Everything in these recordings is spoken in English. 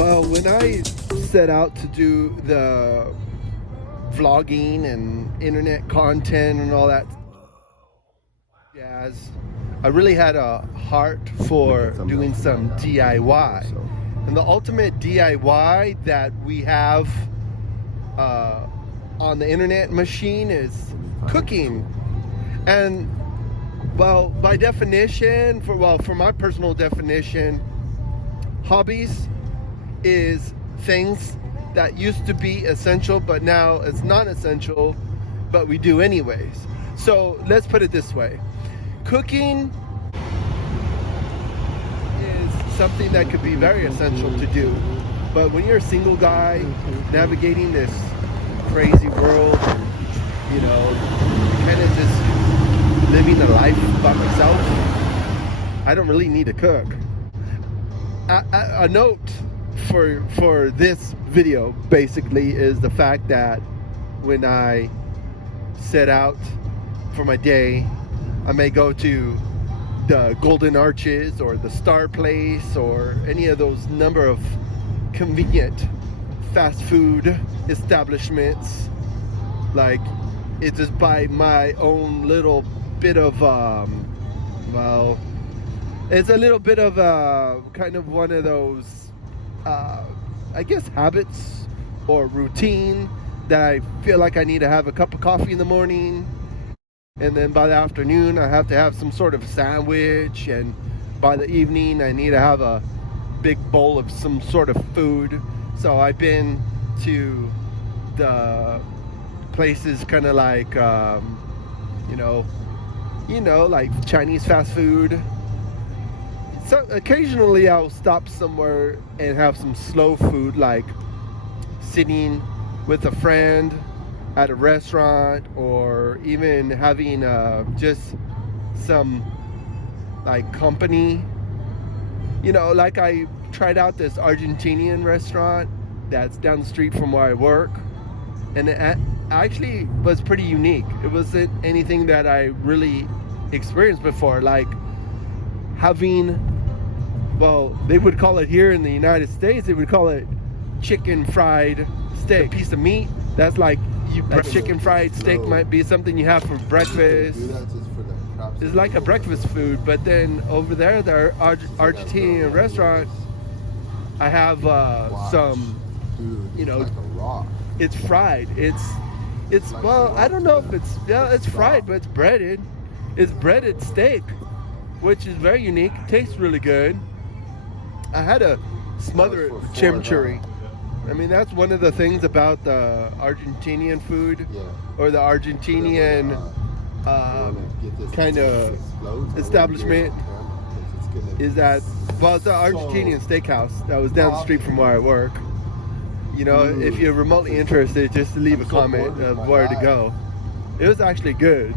Well, when I set out to do the vlogging and internet content and all that jazz, I really had a heart for doing some DIY. And the ultimate DIY that we have on the internet machine is cooking. And well, by definition, for my personal definition, hobbies is things that used to be essential, but now it's not essential, but we do anyways. So let's put it this way. Cooking is something that could be very essential to do. But when you're a single guy navigating this crazy world, you know, kind of just living a life by myself, I don't really need to cook. A note for this video basically is the fact that when I set out for my day, I may go to the Golden Arches or the Star Place or any of those number of convenient fast food establishments. Like, it's just by my own little bit of well, it's a little bit of kind of one of those I guess habits or routine that I feel like I need to have a cup of coffee in the morning, and then by the afternoon I have to have some sort of sandwich, and by the evening I need to have a big bowl of some sort of food. So I've been to the places kind of like you know, like Chinese fast food. So occasionally I'll stop somewhere and have some slow food, like sitting with a friend at a restaurant, or even having just some like company. You know, like I tried out this Argentinian restaurant that's down the street from where I work, and it actually was pretty unique. It wasn't anything that I really experienced before, like having, well, they would call it here in the United States, they would call it chicken fried steak. A piece of meat that's like a chicken fried steak might be something you have for breakfast. It's like a breakfast food. But then over there, the Argentinian restaurant, I have some, you know, it's fried. It's well, I don't know if it's fried, but it's breaded. It's breaded steak, which is very unique. Tastes really good. I had a smothered chimichurri. I mean, that's one of the things about the Argentinian food, or the Argentinian kind of establishment, is that, well, it's an Argentinian steakhouse that was down the street from where I work. You know, if you're remotely interested, just leave a comment of where to go. It was actually good.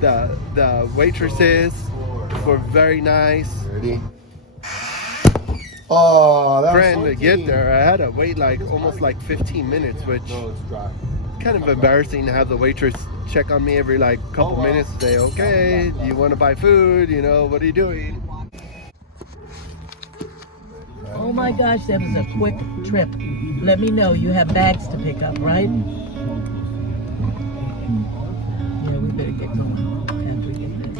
The waitresses were very nice. Oh, that Trying to get there, I had to wait like almost like 15 minutes, which kind of embarrassing to have the waitress check on me every like couple minutes and say, okay, do you want to buy food? You know, what are you doing? Oh my gosh, that was a quick trip. Let me know. You have bags to pick up, right? Yeah, we better get going after we get this.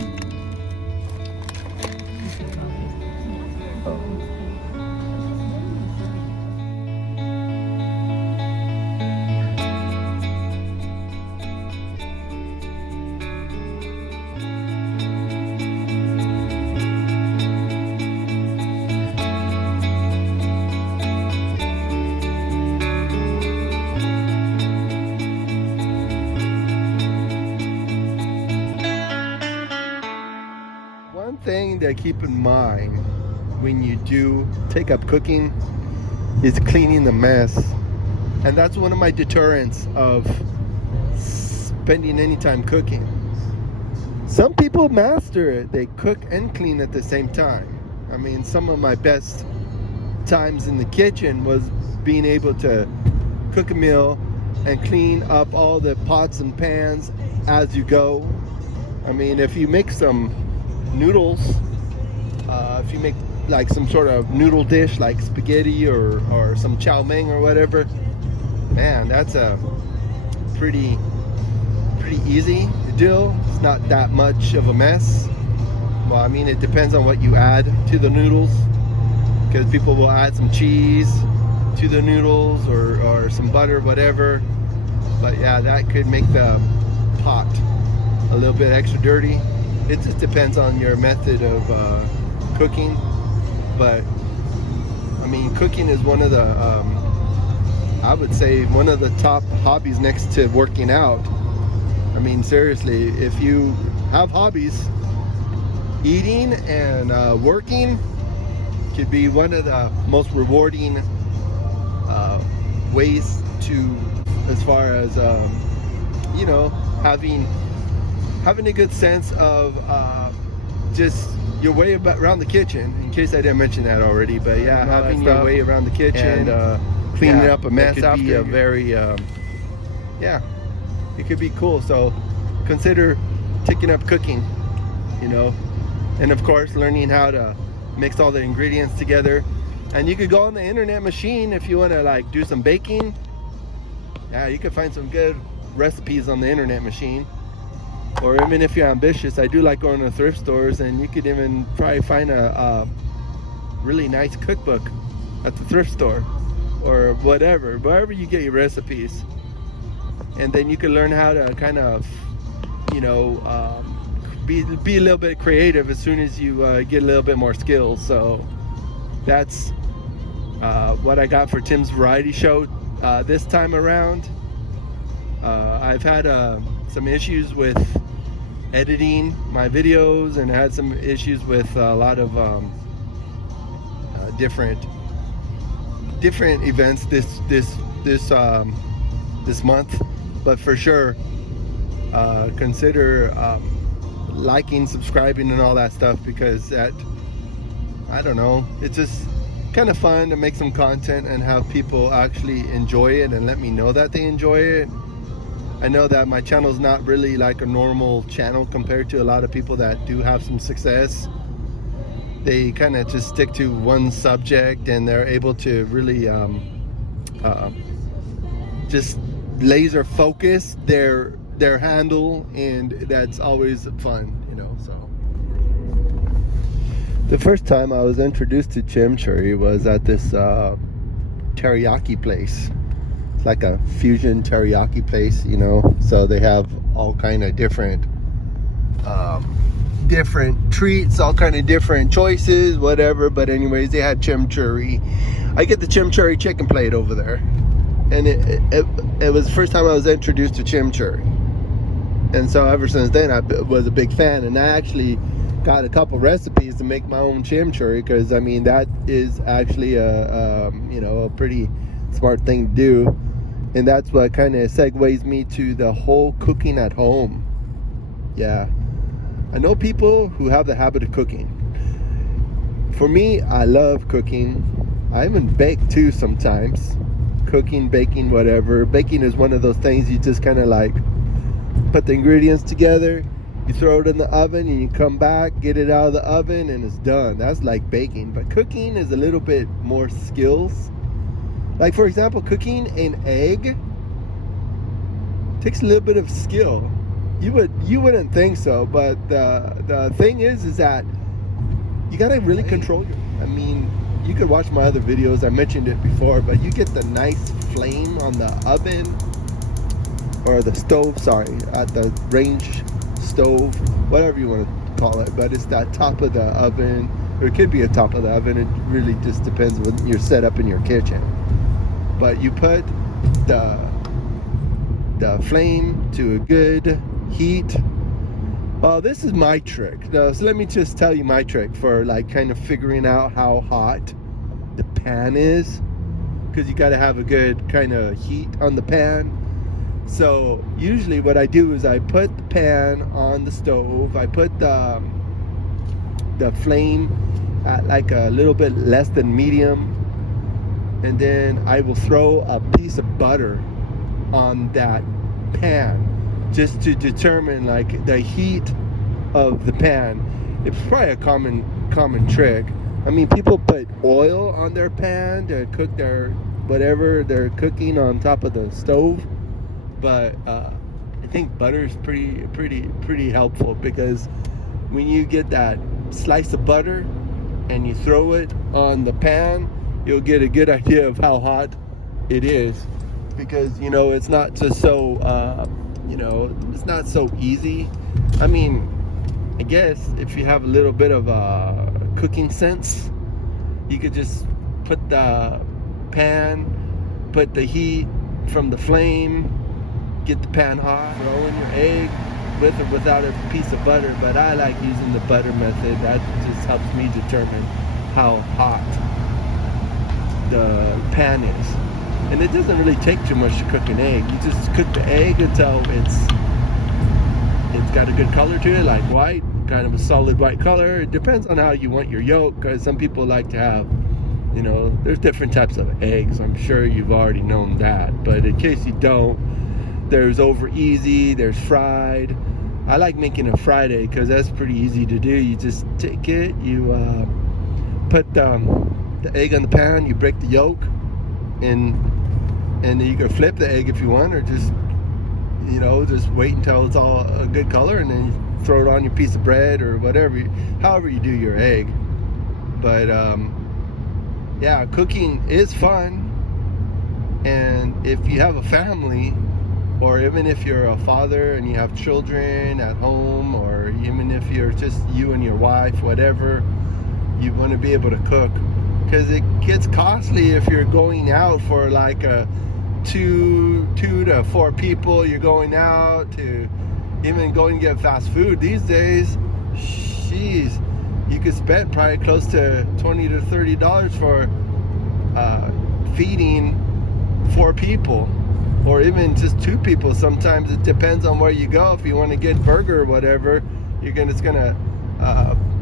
One thing to keep in mind when you do take up cooking is cleaning the mess. And that's one of my deterrents of spending any time cooking. Some people master it. They cook and clean at the same time. I mean, some of my best times in the kitchen was being able to cook a meal and clean up all the pots and pans as you go. I mean, if you make some noodles, if you make like some sort of noodle dish like spaghetti or some chow mein or whatever, man, that's a pretty easy deal. It's not that much of a mess. Well, I mean, it depends on what you add to the noodles, because people will add some cheese to the noodles or some butter, whatever. But yeah, that could make the pot a little bit extra dirty. It just depends on your method of cooking. But I mean, cooking is one of the I would say one of the top hobbies next to working out. I mean, seriously, if you have hobbies, eating and working could be one of the most rewarding ways to, as far as you know, having a good sense of just your way around the kitchen. In case I didn't mention that already, but yeah, having your way around the kitchen and cleaning up a mess after be a very yeah, it could be cool. So consider taking up cooking, you know, and of course learning how to mix all the ingredients together. And you could go on the internet machine if you want to like do some baking. Yeah, you could find some good recipes on the internet machine. Or even if you're ambitious, I do like going to thrift stores, and you could even probably find a really nice cookbook at the thrift store or wherever you get your recipes. And then you can learn how to kind of, you know, be a little bit creative as soon as you get a little bit more skills. So that's what I got for Tim's variety show this time around. I've had some issues with editing my videos, and I had some issues with a lot of different events this month. But for sure, consider liking, subscribing, and all that stuff, because that, I don't know, it's just kind of fun to make some content and have people actually enjoy it and let me know that they enjoy it. I know that my channel is not really like a normal channel compared to a lot of people that do have some success. They kind of just stick to one subject, and they're able to really just laser focus their handle, and that's always fun, you know. So the first time I was introduced to chimichurri was at this teriyaki place. It's like a fusion teriyaki place, you know. So they have all kind of different treats, all kind of different choices, whatever. But anyways, they had chimichurri. I get the chimichurri chicken plate over there, and it was the first time I was introduced to chimichurri. And so ever since then, I was a big fan, and I actually got a couple recipes to make my own chimichurri, because I mean, that is actually a you know, a pretty smart thing to do. And that's what kind of segues me to the whole cooking at home. Yeah, I know people who have the habit of cooking. For me, I love cooking. I even bake too sometimes. Cooking, baking, whatever. Baking is one of those things you just kind of like put the ingredients together, you throw it in the oven, and you come back, get it out of the oven, and it's done. That's like baking. But cooking is a little bit more skills. Like, for example, cooking an egg takes a little bit of skill. You wouldn't think so, but the thing is that you gotta really control your. I mean, you could watch my other videos. I mentioned it before, but you get the nice flame on the oven or the stove. Sorry, at the range stove, whatever you want to call it. But it's that top of the oven, or it could be a top of the oven. It really just depends when you're set up in your kitchen. But you put the flame to a good heat. Well, this is my trick. So let me just tell you my trick for like kind of figuring out how hot the pan is, because you got to have a good kind of heat on the pan. So usually what I do is I put the pan on the stove. I put the flame at like a little bit less than medium. And then I will throw a piece of butter on that pan just to determine like the heat of the pan. It's probably a common trick, I mean, people put oil on their pan to cook their whatever they're cooking on top of the stove, but I think butter is pretty helpful, because when you get that slice of butter and you throw it on the pan, you'll get a good idea of how hot it is, because it's not just so it's not so easy. I mean, I guess if you have a little bit of cooking sense, you could just put the heat from the flame, get the pan hot, throw in your egg with or without a piece of butter. But I like using the butter method. That just helps me determine how hot the pan is. And it doesn't really take too much to cook an egg. You just cook the egg until it's got a good color to it, like white, kind of a solid white color. It depends on how you want your yolk, because some people like to have, there's different types of eggs. I'm sure you've already known that, but in case you don't, there's over easy, there's fried. I like making a fried egg because that's pretty easy to do. You just take it, you put the egg on the pan, you break the yolk, and you can flip the egg if you want, or just wait until it's all a good color, and then you throw it on your piece of bread or whatever, however you do your egg. But yeah, cooking is fun, and if you have a family, or even if you're a father and you have children at home, or even if you're just you and your wife, whatever, you want to be able to cook, because it gets costly if you're going out for like a two to four people. You're going out to even going to get fast food these days. Jeez, you could spend probably close to $20 to $30 for feeding 4 people, or even just 2 people. Sometimes it depends on where you go. If you want to get burger or whatever, it's gonna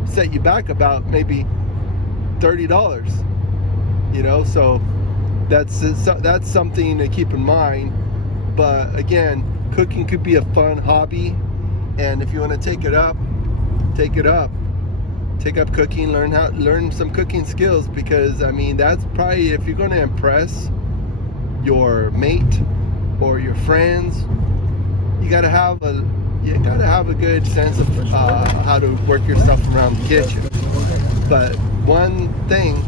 set you back about maybe $30. So that's something to keep in mind. But again, cooking could be a fun hobby, and if you want to take up cooking, learn some cooking skills, because I mean, that's probably, if you're going to impress your mate or your friends, you got to have a good sense of how to work yourself around the kitchen. But one thing